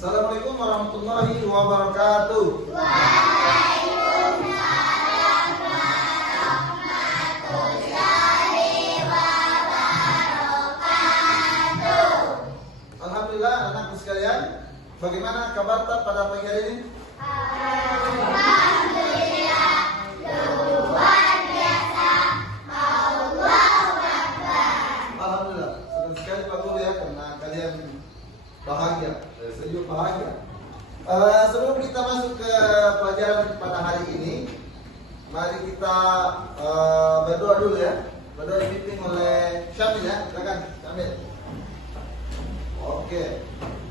Assalamualaikum warahmatullahi wabarakatuh. Waalaikumsalam warahmatullahi wabarakatuh. Alhamdulillah anakku sekalian, bagaimana kabar pada pagi hari ini? Alhamdulillah, luar biasa. Allahu Akbar. Alhamdulillah, senang sekali Pak Guru ya karena kalian bahagia, sejuk bahagia. Sebelum kita masuk ke pelajaran pada hari ini, mari kita berdoa dulu ya. Berdoa dipimpin oleh Syamil ya, silakan Syamil. Oke.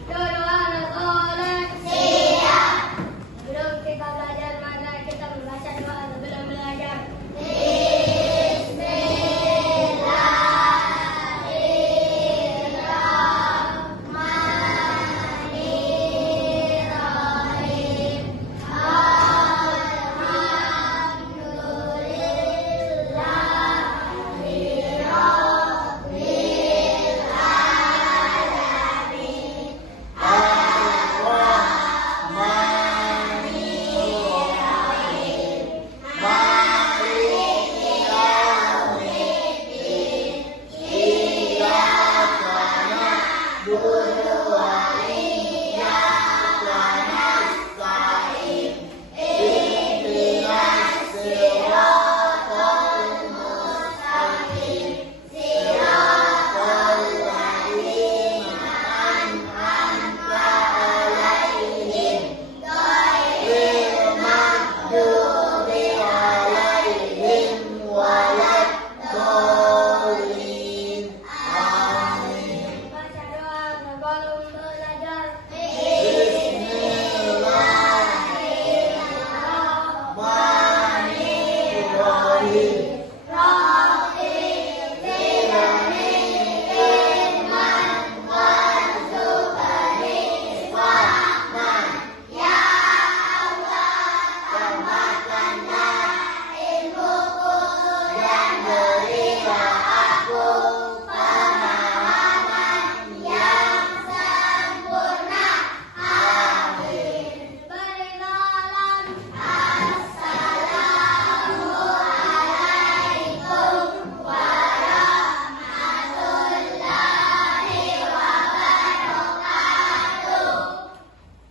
Doa soleh siap. Sebelum kita belajar, mana kita membaca doa sebelum belajar.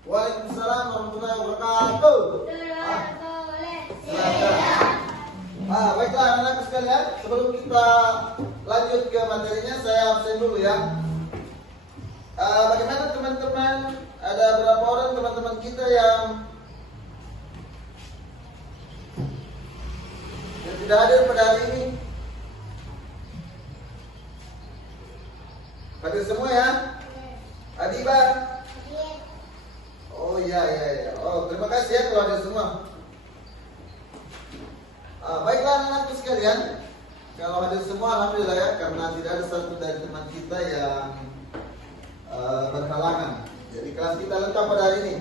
Waalaikumsalam warahmatullahi wabarakatuh. Baiklah anak-anak sekalian, sebelum kita lanjut ke materinya, saya absen dulu ya. Bagaimana teman-teman? Ada berapa orang teman-teman kita yang tidak hadir pada hari ini? Hadir semua ya? Adiba? Oh iya. Oh terima kasih ya kalau ada semua. Baiklah anak-anakku sekalian, kalau hadir semua alhamdulillah ya, karena tidak ada satu dari teman kita yang berhalangan. Jadi kelas kita lengkap pada hari ini.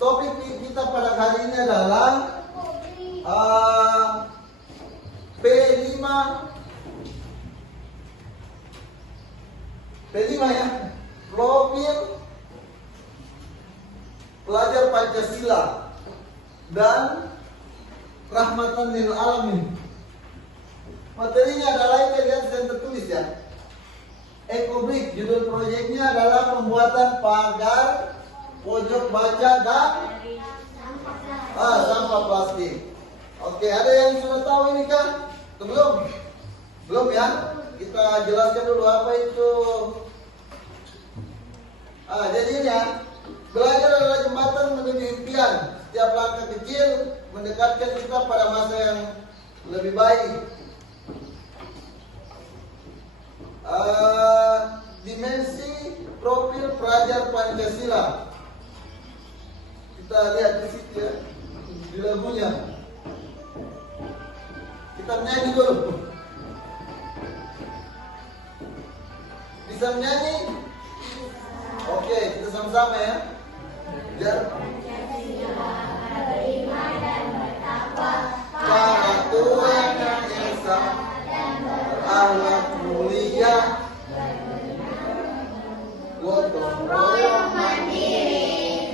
Topik kita pada hari ini adalah P5 ya, profil pelajar Pancasila dan rahmatan lil alamin. Materinya adalah ini lihat yang tertulis ya. Ekobrik, judul proyeknya adalah pembuatan pagar pojok baca dan sampah plastik. Oke, ada yang sudah tahu ini kan? Belum? Belum ya? Kita jelaskan dulu apa itu. Jadi ini ya, belajar adalah jembatan menuju impian. Setiap langkah kecil mendekatkan kita pada masa yang lebih baik. Dimensi profil pelajar Pancasila. Kita lihat di situ ya, di lagunya. Kita nyanyi dulu. Bisa menyanyi? Oke, kita sama-sama ya. Biar Beriman dan bertakwa para Tuhan yang esa, berakhlak mulia, gotong royong mandiri,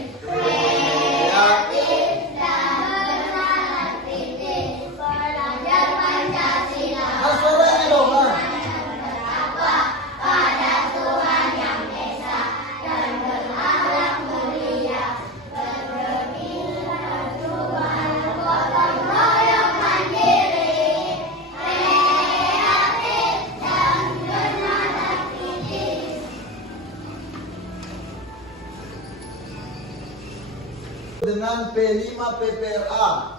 dengan P5PPRA.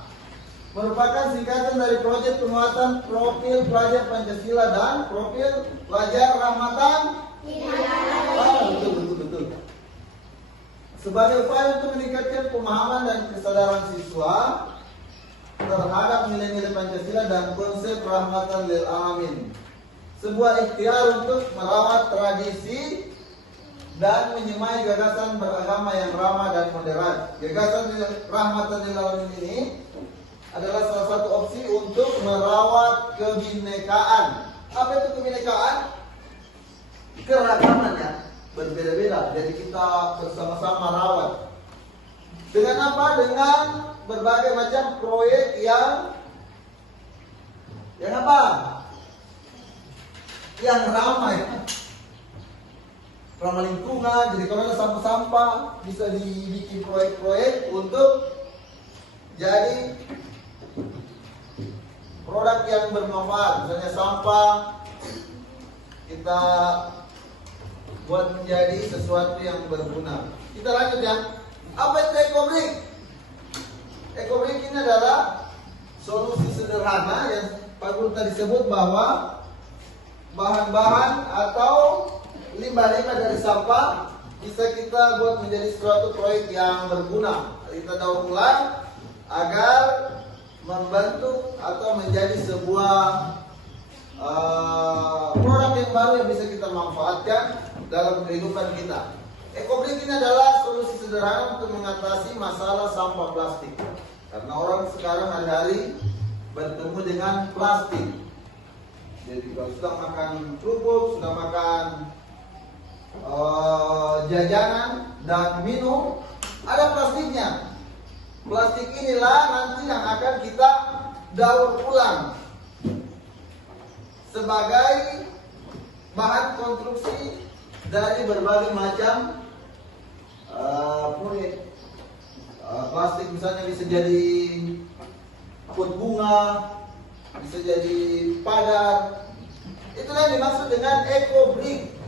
Merupakan singkatan dari proyek penguatan profil pelajar Pancasila dan profil pelajar Rahmatan. Betul. Sebagai upaya untuk meningkatkan pemahaman dan kesadaran siswa terhadap nilai-nilai Pancasila dan konsep rahmatan lil alamin. Sebuah ikhtiar untuk merawat tradisi dan menyemai gagasan beragama yang ramah dan moderat. Gagasan rahmatan lil alamin ini adalah salah satu opsi untuk merawat kebinekaan. Apa itu kebinekaan? Keragaman ya, berbeda-beda. Jadi kita bersama-sama rawat. Dengan apa? Dengan berbagai macam proyek yang apa? Yang ramai. Ramah lingkungan. Jadi kalau ada sampah-sampah bisa dibikin proyek-proyek untuk jadi produk yang bermanfaat. Misalnya sampah kita buat menjadi sesuatu yang berguna. Kita lanjut ya. Apa itu EcoBrick? EcoBrick ini adalah solusi sederhana yang Pak Guru tadi sebut bahwa bahan-bahan atau limbah-limbah dari sampah bisa kita buat menjadi suatu proyek yang berguna. Kita daur ulang agar membentuk atau menjadi sebuah produk yang baru yang bisa kita manfaatkan dalam kehidupan kita. EcoBrick ini adalah solusi sederhana untuk mengatasi masalah sampah plastik. Karena orang sekarang hari-hari bertemu dengan plastik. Jadi kalau sudah makan kerupuk, sudah makan jajanan dan minum, ada plastiknya. Plastik inilah nanti yang akan kita daur ulang sebagai bahan konstruksi dari berbagai macam proyek. Plastik misalnya bisa jadi pot bunga, bisa jadi pagar. Itulah yang dimaksud dengan EcoBrick.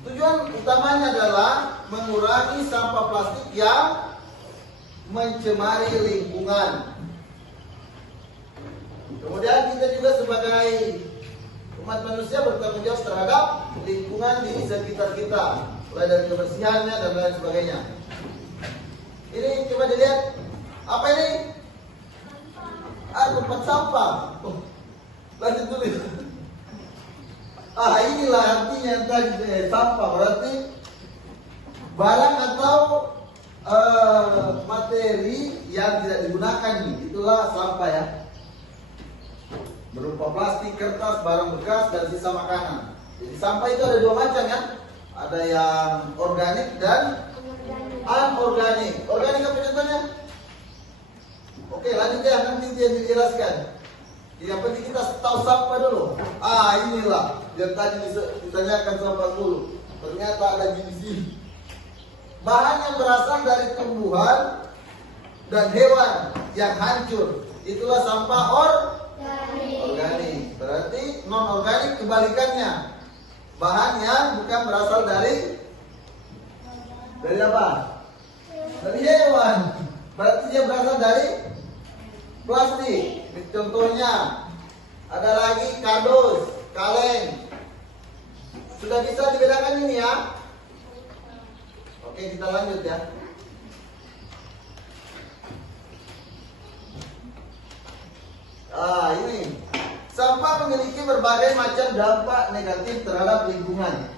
Tujuan utamanya adalah mengurangi sampah plastik yang mencemari lingkungan. Kemudian kita juga sebagai umat manusia bertanggung jawab terhadap lingkungan di sekitar kita, mulai dari kebersihannya dan lain sebagainya. Ini coba dilihat, apa ini? Tempat sampah. Lanjut dulu. Inilah artinya yang tadi sampah, berarti barang atau materi yang tidak digunakan. Itulah sampah ya. Berupa plastik, kertas, barang bekas, dan sisa makanan. Jadi sampah itu ada dua macam ya. Ada yang organik dan anorganik. Organik apa contohnya? Oke, lanjut ya, nanti dia dijelaskan. Yang penting kita tahu sampah dulu. Inilah yang tadi ditanyakan sama Pak Guru. Ternyata ada jenis ini. Bahan yang berasal dari tumbuhan dan hewan yang hancur. Itulah sampah organik. Berarti non organik kebalikannya. Bahan yang bukan berasal dari apa? Dari hewan. Berarti dia berasal dari plastik. Contohnya ada lagi kardus, kaleng. Sudah bisa dibedakan ini ya? Oke, kita lanjut ya. Ini sampah memiliki berbagai macam dampak negatif terhadap lingkungan.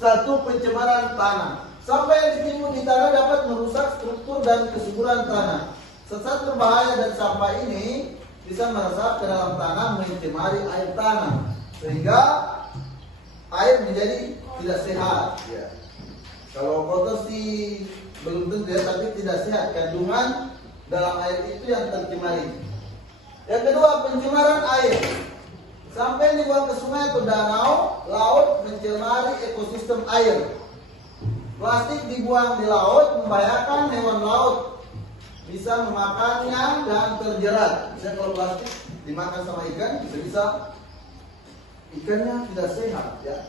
Satu, pencemaran tanah. Sampah yang ditimbun di tanah dapat merusak struktur dan kesuburan tanah. Sesat berbahaya dan sampah ini bisa meresap ke dalam tanah, mencemari air tanah, sehingga air menjadi tidak sehat. Ya. Kalau kotor sih belum tentu ya, tapi tidak sehat. Kandungan dalam air itu yang tercemari. Yang kedua, pencemaran air. Sampah yang dibuang ke sungai atau danau, laut mencemari ekosistem air. Plastik dibuang di laut membahayakan hewan laut, bisa memakannya dan terjerat. Misalnya kalau plastik dimakan sama ikan, bisa ikannya tidak sehat ya.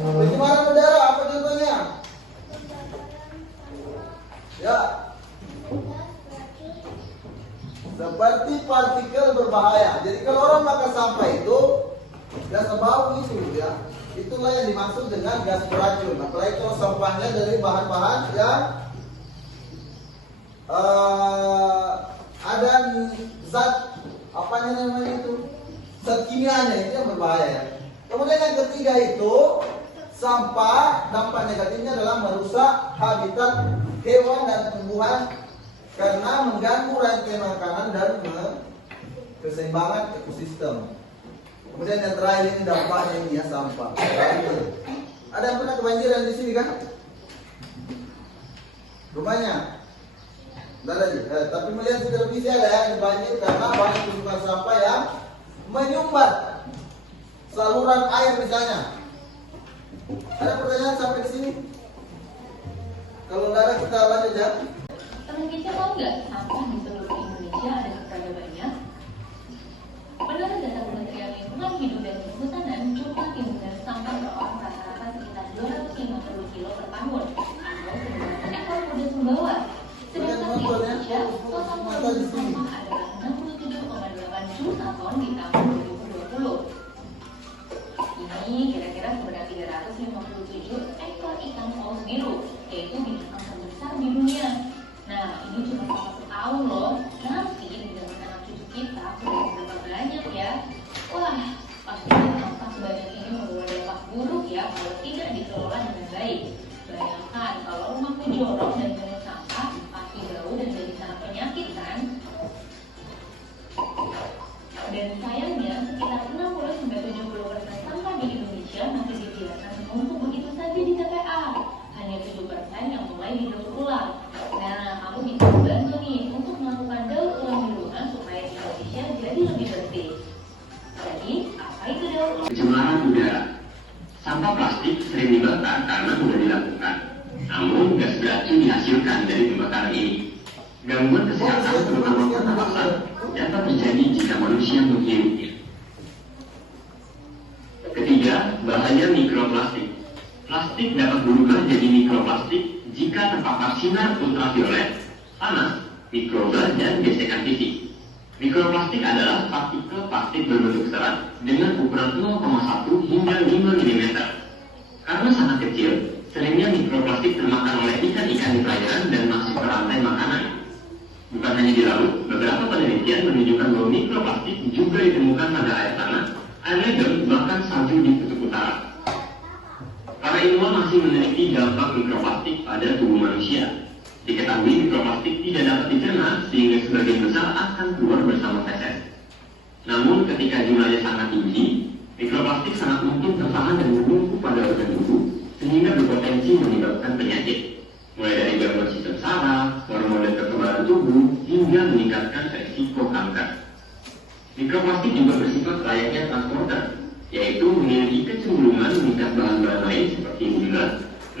Pencemaran udara apa contohnya? partikel berbahaya. Jadi kalau orang makan sampah itu gas bau itu ya, itulah yang dimaksud dengan gas beracun. Apalagi kalau sampahnya dari bahan-bahan yang ada zat apa namanya itu, zat kimianya itu yang berbahaya ya. Kemudian yang ketiga itu sampah, dampak negatifnya adalah merusak habitat hewan dan tumbuhan karena mengganggu rantai makanan dan keseimbangan ekosistem. Kemudian yang terakhir ini dampaknya ini ya, sampah. Ada yang pernah kebanjiran di sini kan? Rumahnya? Tidak ada lagi. Tapi melihat di televisi ada yang banjir karena banyak tumpukan sampah yang menyumbat saluran air misalnya. Ada pertanyaan sampai di sini? Kalau nggak ada kita lanjut ya. Teman kita tahu nggak sampah di seluruh Indonesia ada keberagamannya? Menurut data Kementerian Lingkungan Hidup dan Kehutanan, jumlah timbunan sampah per orang rata-rata sekitar 250 kilo per tahun atau 9 ekor kuda Sumbawa. Sedangkan di Indonesia, total volume sampah adalah 67,8 juta ton di tahun 2020. Ini kira-kira sebanyak 357 ekor ikan paus biru, yaitu binatang terbesar di dunia. Nah, ini cuma salah setahun loh. Nanti di zaman anak cucu kita sudah berapa banyak ya? Wah, pastinya sampah sebanyak ini membawa dampak buruk ya kalau tidak dikelola dengan baik. Bayangkan kalau rumahku jorok dan penuh sampah, pasti bau dan jadi sangat penyakit kan? Dan sayangnya sekitar 60-70% sampah di Indonesia masih dibiarkan menumpuk begitu saja di TPA. Hanya 7% yang mulai didaur ulang. Nah, kamu bisa membantu nih untuk melakukan daur ulang di rumah supaya Indonesia jadi lebih bersih. Jadi, apa itu daur ulang? Pencemaran udara. Sampah plastik sering dibakar karena mudah dilakukan. Namun, gas beracun dihasilkan dari pembakaran ini. Gangguan kesehatan terutama pernapasan dapat terjadi jika manusia menghirupnya. Ketiga, bahaya mikroplastik. Plastik dapat berubah jadi mikroplastik jika terpapar sinar ultraviolet, panas, mikroba, dan gesekan fisik. Mikroplastik adalah partikel plastik berbentuk serat dengan ukuran 0,1 hingga 5 mm. Karena sangat kecil, seringnya mikroplastik termakan oleh ikan-ikan di perairan dan masuk ke rantai makanan. Bukan hanya di laut, beberapa penelitian menunjukkan bahwa mikroplastik juga ditemukan pada air tanah, air ledeng, bahkan salju di kutub utara. Para ilmuwan masih meneliti dampak mikroplastik pada tubuh manusia. Diketahui mikroplastik tidak dapat dicerna sehingga sebagian besar akan keluar bersama feses. Namun ketika jumlahnya sangat tinggi, mikroplastik sangat mungkin tertahan dan menumpuk pada organ tubuh sehingga berpotensi menyebabkan penyakit. Mulai dari gangguan sistem saraf, hormon dan kekebalan tubuh, hingga meningkatkan resiko kanker. Mikroplastik juga bersifat layaknya transporter, yaitu memiliki kecenderungan mengikat bahan-bahan lain seperti gula,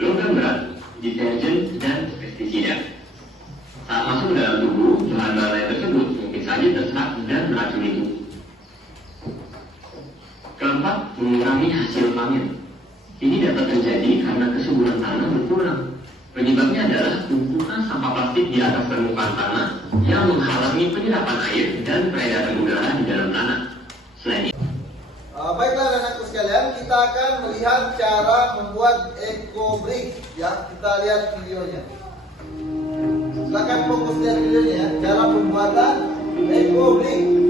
logam berat, deterjen, dan pestisida. Saat masuk ke dalam tubuh, bahan-bahan lain tersebut mungkin saja terserap dan meracuni tubuh. Keempat, mengurangi hasil panen. Ini dapat terjadi karena kesuburan tanah berkurang. Penyebabnya adalah tumpukan sampah plastik di atas permukaan tanah yang menghalangi penyerapan air dan peredaran udara di dalam tanah. Selain itu, baiklah anak-anakku sekalian, kita akan melihat cara membuat eco brick ya. Kita lihat videonya. Silakan fokus lihat videonya ya. Cara pembuatan eco brick.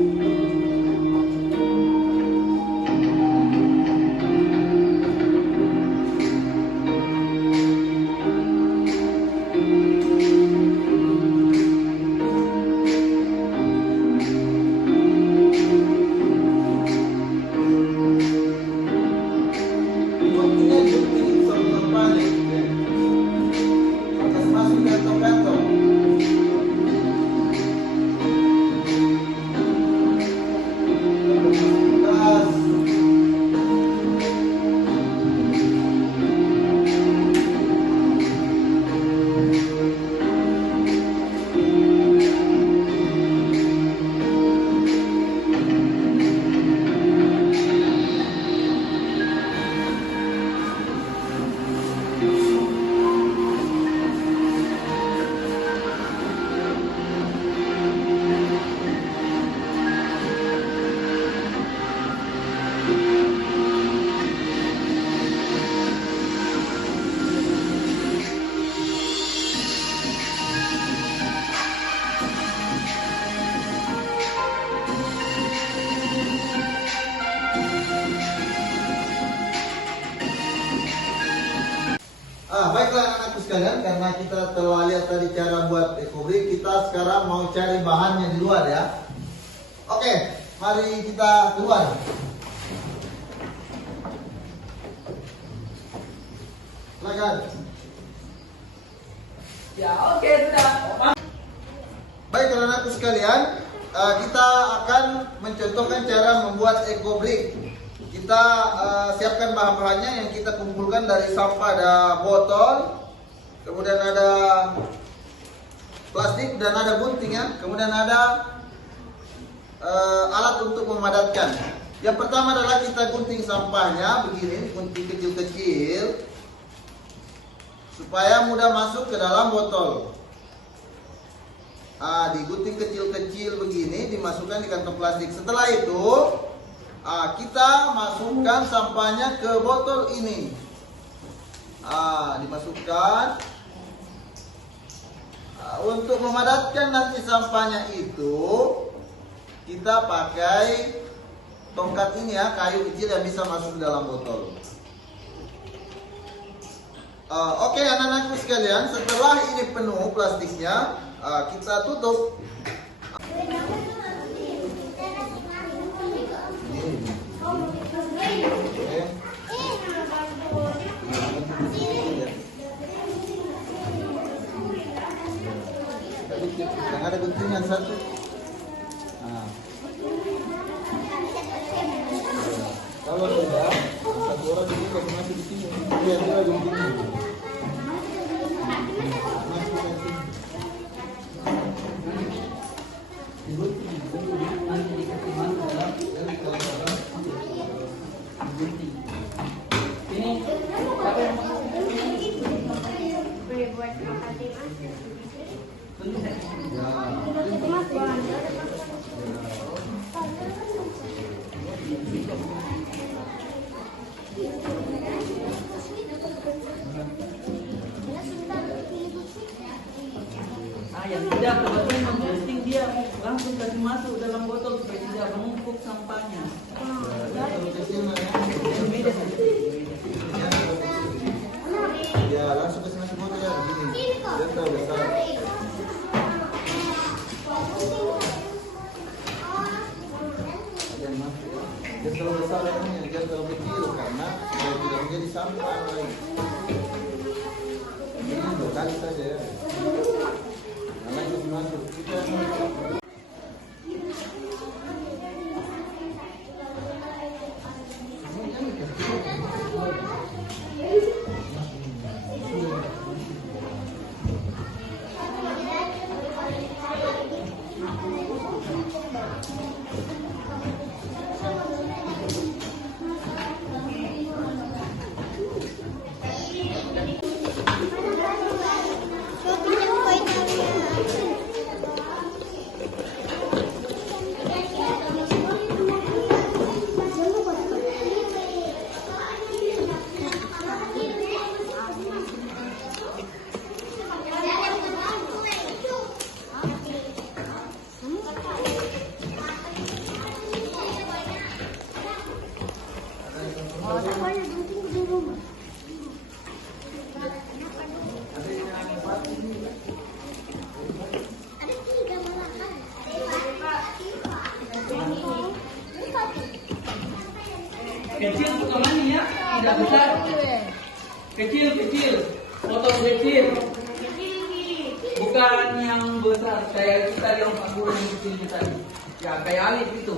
Baiklah anak-anakku sekalian, karena kita telah lihat tadi cara buat ekobrik, kita sekarang mau cari bahannya di luar ya. Oke, mari kita keluar. Silakan. Ya, oke, sudah. Baik anak-anakku sekalian, kita akan mencontohkan cara membuat ekobrik. Kita siapkan bahan-bahannya yang kita kumpulkan dari sampah. Ada botol, kemudian ada plastik dan ada gunting ya. Kemudian ada alat untuk memadatkan. Yang pertama adalah kita gunting sampahnya begini, gunting kecil-kecil supaya mudah masuk ke dalam botol. Digunting kecil-kecil begini, dimasukkan di kantong plastik. Setelah itu kita masukkan sampahnya ke botol ini. Dimasukkan. Untuk memadatkan nanti sampahnya itu, kita pakai tongkat ini ya, kayu kecil yang bisa masuk ke dalam botol. Oke anak-anakku sekalian, setelah ini penuh plastiknya, kita tutup. Yang ada guntingan satu. Kalau sudah, satu orang ini kasih masuk di sini. Biar dia guntingnya. Yang tidak kebetulan memposting dia langsung kasih masuk dalam botol supaya tidak menumpuk sampahnya. Ya, langsung kasih masuk botol ya, begini. Dia terlalu besar. Dia terlalu besar ini, dia terlalu kecil karena dia tidak menjadi sampah lagi. Ini 2 kali saja ya. Masuk. Kecil potongannya ya, tidak besar. Kecil, potong kecil. Bukan yang besar, kayak kita yang 40 yang kecil tadi. Ya kayak Alif itu.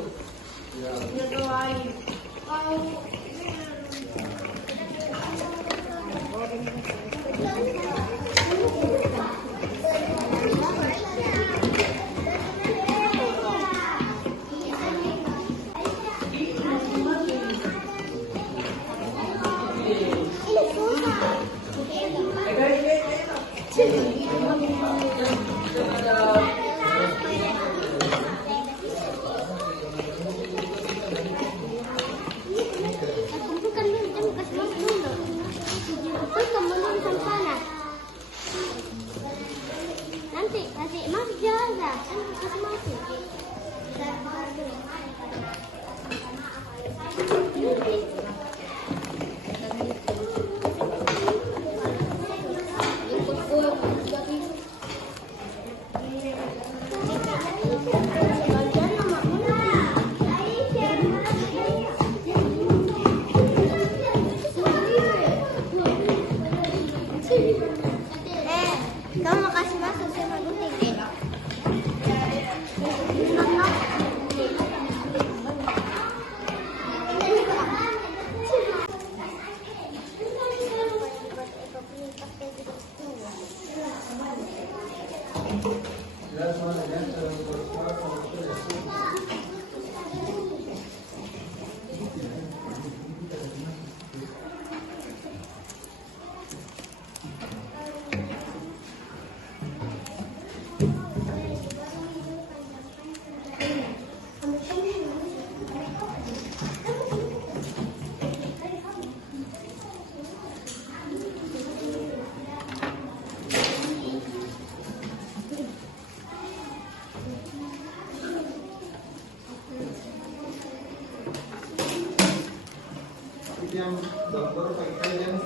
Yang dokter pakai yang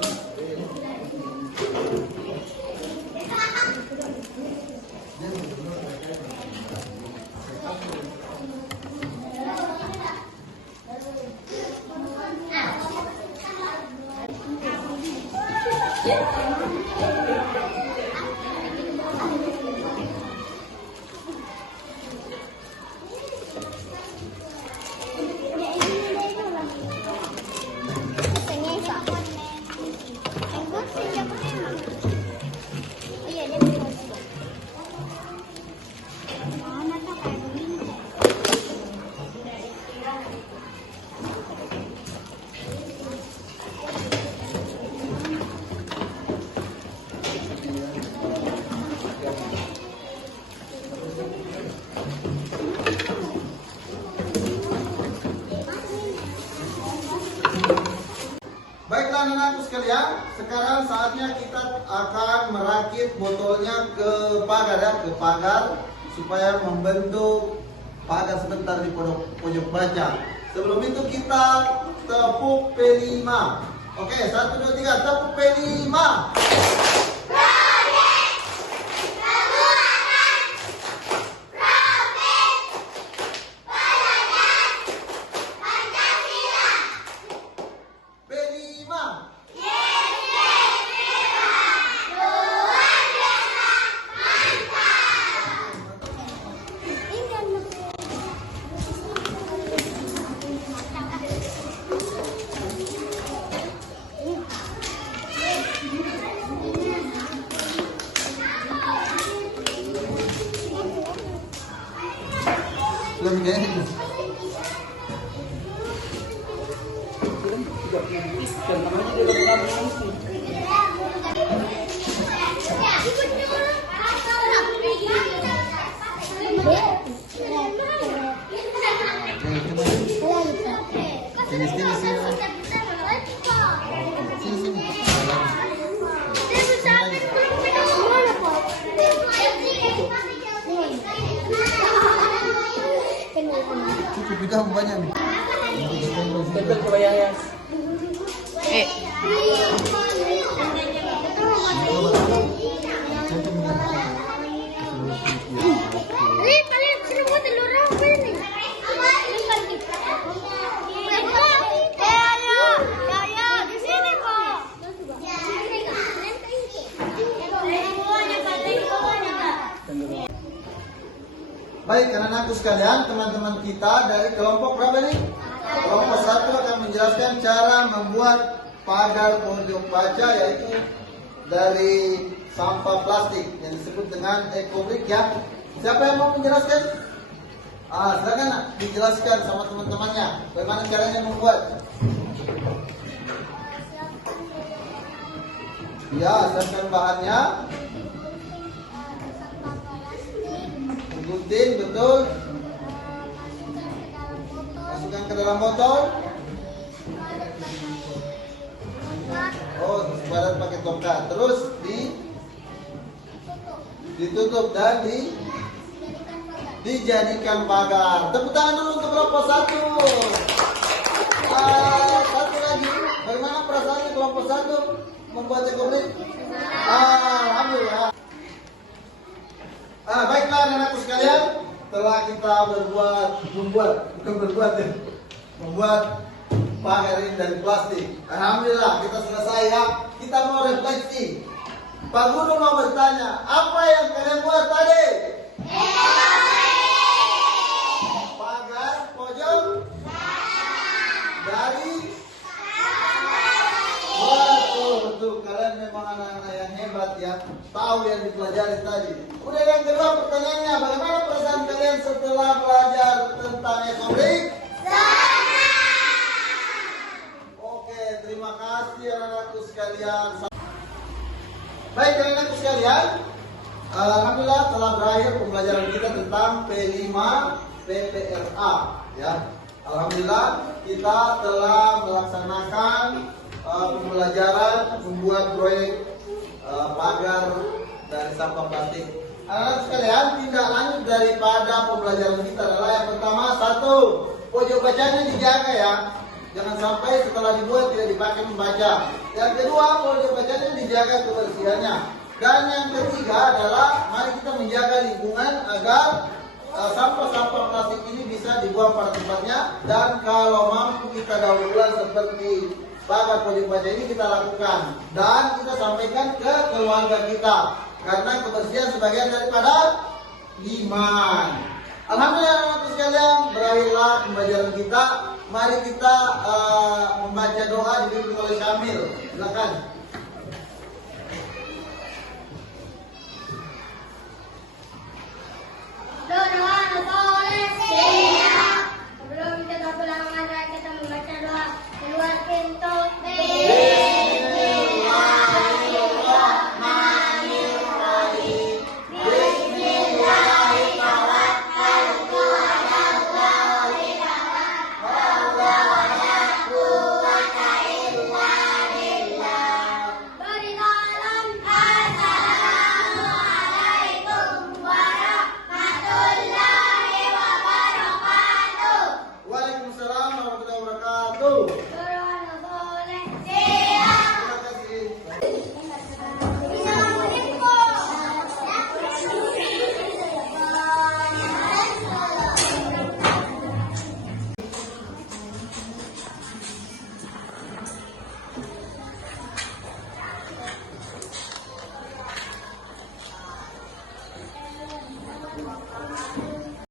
Baiklah anak-anakku sekalian, sekarang saatnya kita akan merakit botolnya ke pagar ya, ke pagar supaya membentuk pagar sebentar di pojok baca. Sebelum itu kita tepuk P5. Oke, 1, 2, 3, tepuk P5. Belum kayaknya itu. Cukup juga banyak nih. Tempel ke bayar. Baik, anak-anakku sekalian, teman-teman kita dari kelompok berapa nih? Kelompok 1 akan menjelaskan cara membuat pagar pojok baca, yaitu dari sampah plastik yang disebut dengan ekobrik ya. Siapa yang mau menjelaskan? Silakan dijelaskan sama teman-temannya bagaimana caranya membuat. Ya, siapkan bahannya. Gunting, betul. Masukkan ke dalam botol. Oh, sepadan pakai tongkat. Terus ditutup dan dijadikan pagar. Tepuk tangan dulu untuk kelompok 1. Satu lagi. Bagaimana perasaannya kelompok 1 membuat ekobrik? Alhamdulillah. Baiklah anak-anakku sekalian, setelah kita membuat pagar ini dari plastik. Alhamdulillah kita selesai ya. Kita mau refleksi. Pak Guru mau bertanya, apa yang kalian buat tadi? Pagar pojok dari betul, kalian memang anak-anak yang hebat. hebat ya, tahu yang dipelajari tadi. Udah yang kedua pertanyaannya, bagaimana perasaan kalian setelah belajar tentang ekonomi? Oke, terima kasih anak-anakku sekalian. Baik anak-anakku sekalian, alhamdulillah telah berakhir pembelajaran kita tentang P5 PPRA ya. Alhamdulillah kita telah melaksanakan pembelajaran membuat proyek pagar dari sampah plastik. Anak-anak sekalian, tindak lanjut daripada pembelajaran kita adalah yang pertama, satu, pojok bacanya dijaga ya. Jangan sampai setelah dibuat tidak dipakai membaca. Yang kedua, pojok bacanya dijaga kebersihannya. Dan yang ketiga adalah mari kita menjaga lingkungan agar sampah-sampah plastik ini bisa dibuang pada tempatnya. Dan kalau mampu kita daur ulang seperti pagar pojok baca ini kita lakukan. Dan kita sampaikan ke keluarga kita. Karena kebersihan sebagian daripada iman. Alhamdulillah anak-anak sekalian, berakhirlah pembelajaran kita. Mari kita membaca doa dipimpin oleh Kamil. Silakan. Doa soleh siap. Sebelum kita pulang mari kita membaca doa keluar pintu. Bismillahirrahmanirrahim. Bismillahirrahmanirrahim. Waalaikumsalam warahmatullahi wabarakatuh.